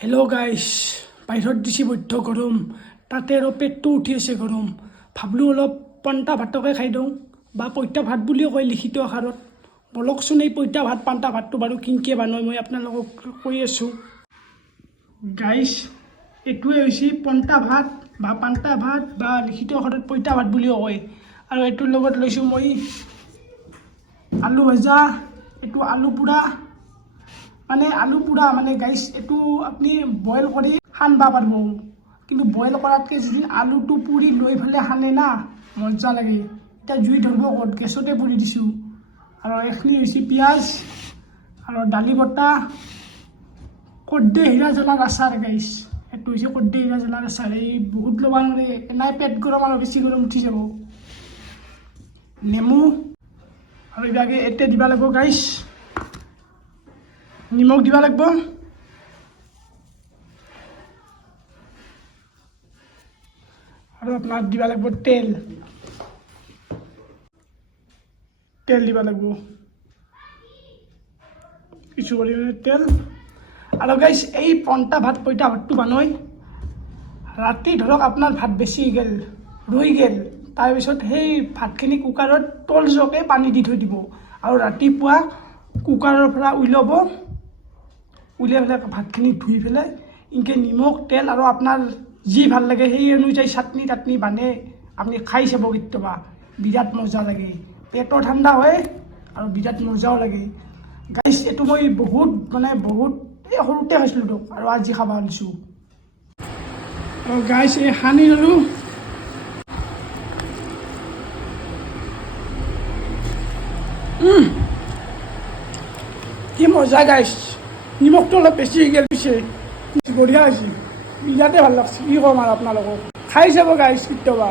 Hello' গাইছ, বাহিৰত দিছে বৈধ্য গৰম, তাতে আৰু পেটটো উঠি আছে গৰম। ভাবলোঁ অলপ পন্তা ভাতকে খাই দিওঁ, বা পঁইতা ভাত বুলিও কয় লিখিত আকাৰত। বলকচোন এই পঁইতা ভাত পান্তা ভাতটো বাৰু কিনকে বনায় মই আপোনালোকক কৈ আছোঁ। গাইছ, এইটোৱে হৈছে পন্তা ভাত বা পান্তা ভাত বা লিখিত আকাৰত পঁইতা ভাত বুলিও কয়। আৰু এইটোৰ লগত লৈছোঁ মই আলু ভাজা, এইটো আলু পোৰা। আলু পোৰা গাইছ, এইটো আপুনি বইল কৰি সানিব পাৰিব, কিন্তু বইল কৰাতকৈ যদি আলুটো পুৰি লৈ পেলাই সানে না, মজা লাগে। এতিয়া জুই ধৰিব ক'ত, গেছতে পুৰি দিছোঁ। আৰু এইখিনি হৈছে পিঁয়াজ আৰু দালি বটা, কৰ্দৈ হীৰা জ্বলাৰ আচাৰ। গাইছ, এইটো হৈছে কৰ্দৈ হীৰা জ্বলাৰ আচাৰ। এই বহুত ল'ব নোৱাৰে, এনাই পেট গৰম আৰু বেছি গৰম উঠি যাব। নেমু আৰু এইভাগে এতিয়া দিব লাগিব গাইছ, নিমখ দিব লাগিব। আৰু আপোনাক দিব লাগিব তেল দিব লাগিব, কিছু পৰিমাণে তেল। আৰু গাইছ, এই পন্তা পঁইতা ভাতটো বনাই ৰাতি ধৰক আপোনাৰ ভাত বেছি গ'ল, ৰৈ গ'ল, তাৰপিছত সেই ভাতখিনি কুকাৰত তল যোৱাকৈ পানী দি থৈ দিব। আৰু ৰাতিপুৱা কুকাৰৰ পৰা উলিয়াই পেলাই ভাতখিনি ধুই পেলাই এনেকৈ নিমখ তেল আৰু আপোনাৰ যি ভাল লাগে সেই অনুযায়ী চাটনি তাটনি বানে আপুনি খাই চাব কেতিয়াবা, বিৰাট মজা লাগে। পেটো ঠাণ্ডা হয় আৰু বিৰাট মজাও লাগে। গাইছ, এইটো মই বহুত এই সৰুতে খাইছিলোঁ তোক, আৰু আজি খাব আনিছোঁ। আৰু গাইছ, এই সানি ল'লোঁ। কি মজা গাইছ, নিমখটো অলপ বেছি হৈ গ'ল, পিছে বঢ়িয়া হৈছে, বিৰাটেই ভাল লাগছে। কি ক'ম আৰু আপোনালোকক, খাই চাব গাইছ কেতিয়াবা।